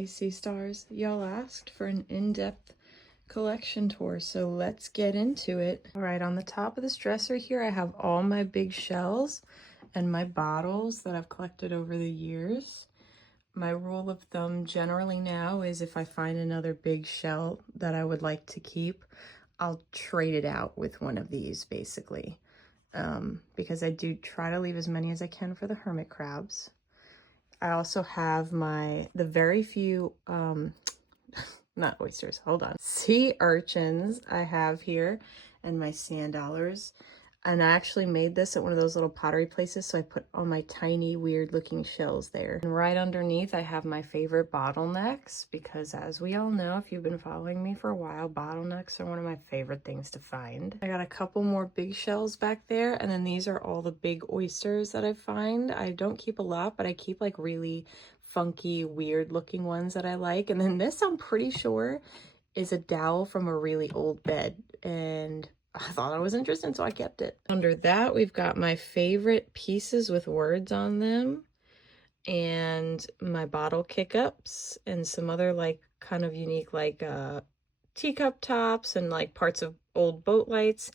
Hey Seastars, y'all asked for an in-depth collection tour, so let's get into it. All right, on the top of this dresser here, I have all my big shells and my bottles that I've collected over the years. My rule of thumb generally now is if I find another big shell that I would like to keep, I'll trade it out with one of these basically, because I do try to leave as many as I can for the hermit crabs. I also have the very few, not oysters, hold on, sea urchins I have here, and my sand dollars. And I actually made this at one of those little pottery places, so I put all my tiny, weird-looking shells there. And right underneath, I have my favorite bottlenecks, because as we all know, if you've been following me for a while, bottlenecks are one of my favorite things to find. I got a couple more big shells back there, and then these are all the big oysters that I find. I don't keep a lot, but I keep like really funky, weird-looking ones that I like. And then this, I'm pretty sure, is a dowel from a really old bed, and I thought it was interesting, so I kept it. Under that, we've got my favorite pieces with words on them, and my bottle kick-ups, and some other like kind of unique like teacup tops and like parts of old boat lights.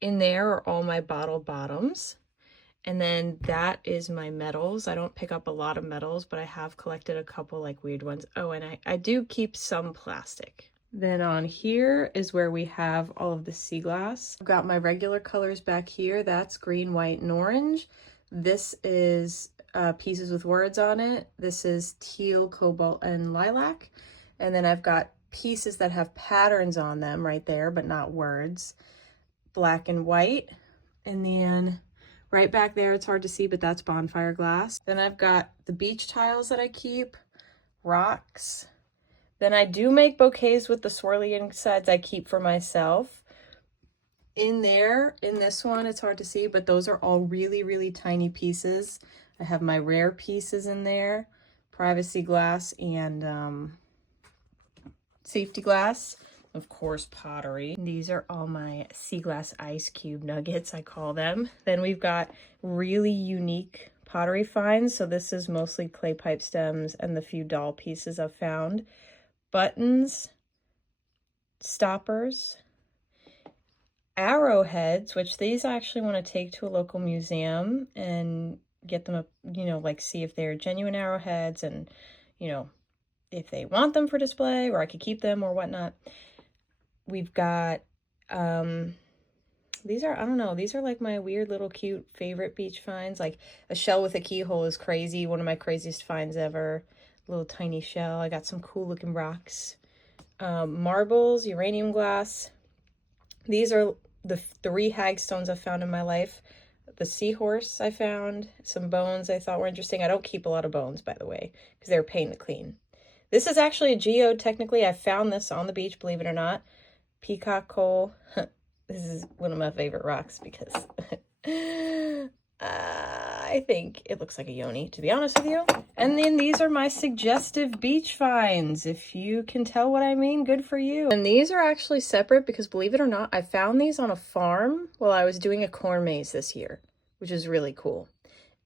In there are all my bottle bottoms. And then that is my medals. I don't pick up a lot of medals, but I have collected a couple like weird ones. Oh, and I do keep some plastic. Then on here is where we have all of the sea glass. I've got my regular colors back here. That's green, white, and orange. This is pieces with words on it. This is teal, cobalt, and lilac. And then I've got pieces that have patterns on them right there, but not words. Black and white. And then right back there, it's hard to see, but that's bonfire glass. Then I've got the beach tiles that I keep, rocks. Then I do make bouquets with the swirly insides I keep for myself. In there, in this one, it's hard to see, but those are all really, really tiny pieces. I have my rare pieces in there, privacy glass and safety glass. Of course, pottery. These are all my sea glass ice cube nuggets, I call them. Then we've got really unique pottery finds. So this is mostly clay pipe stems and the few doll pieces I've found. Buttons, stoppers, arrowheads, which these I actually want to take to a local museum and get them, you know, like see if they're genuine arrowheads and, you know, if they want them for display or I could keep them or whatnot. We've got, these are, I don't know, these are like my weird little cute favorite beach finds. Like a shell with a keyhole is crazy. One of my craziest finds ever. Little tiny shell. I got some cool looking rocks. Marbles, uranium glass. These are the 3 hagstones I've found in my life. The seahorse I found. Some bones I thought were interesting. I don't keep a lot of bones, by the way, because they're a pain to clean. This is actually a geode, technically. I found this on the beach, believe it or not. Peacock coal. This is one of my favorite rocks because I think it looks like a yoni, to be honest with you. And then these are my suggestive beach finds. If you can tell what I mean, good for you. And these are actually separate because, believe it or not, I found these on a farm while I was doing a corn maze this year, which is really cool.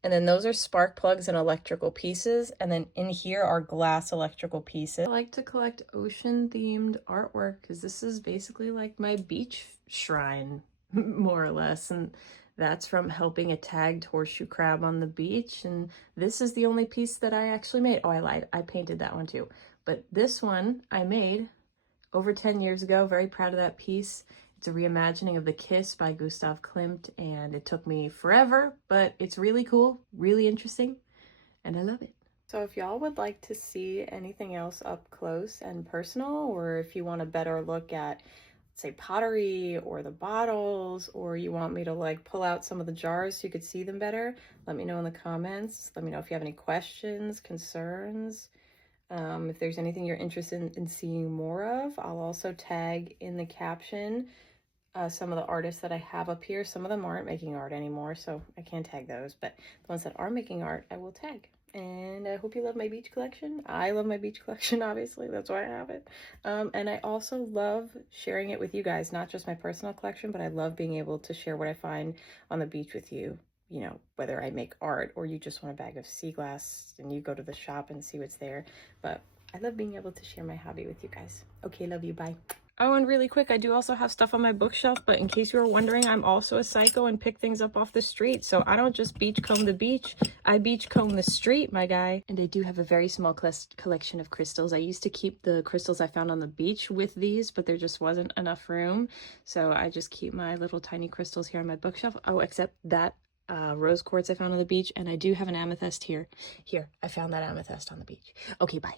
And then those are spark plugs and electrical pieces. And then in here are glass electrical pieces. I like to collect ocean-themed artwork because this is basically like my beach shrine, more or less. And that's from helping a tagged horseshoe crab on the beach. And this is the only piece that I actually made. Oh, I lied. I painted that one too. But this one I made over 10 years ago. Very proud of that piece. It's a reimagining of The Kiss by Gustav Klimt, and it took me forever, but it's really cool, really interesting, and I love it. So if y'all would like to see anything else up close and personal, or if you want a better look at, say, pottery or the bottles, or you want me to like pull out some of the jars so you could see them better, let me know in the comments. Let me know if you have any questions, concerns. If there's anything you're interested in seeing more of. I'll also tag in the caption some of the artists that I have up here. Some of them aren't making art anymore, so I can't tag those, but the ones that are making art, I will tag. And I hope you love my beach collection. I love my beach collection, obviously. That's why I have it. And I also love sharing it with you guys, not just my personal collection, but I love being able to share what I find on the beach with you. You know, whether I make art or you just want a bag of sea glass and you go to the shop and see what's there. But I love being able to share my hobby with you guys. Okay, love you, bye. Oh, and really quick, I do also have stuff on my bookshelf, but in case you were wondering, I'm also a psycho and pick things up off the street. So I don't just beach comb the beach, I beach comb the street, my guy. And I do have a very small collection of crystals. I used to keep the crystals I found on the beach with these, but there just wasn't enough room. So I just keep my little tiny crystals here on my bookshelf. Oh, except that rose quartz I found on the beach, and I do have an amethyst here. Here, I found that amethyst on the beach. Okay, bye.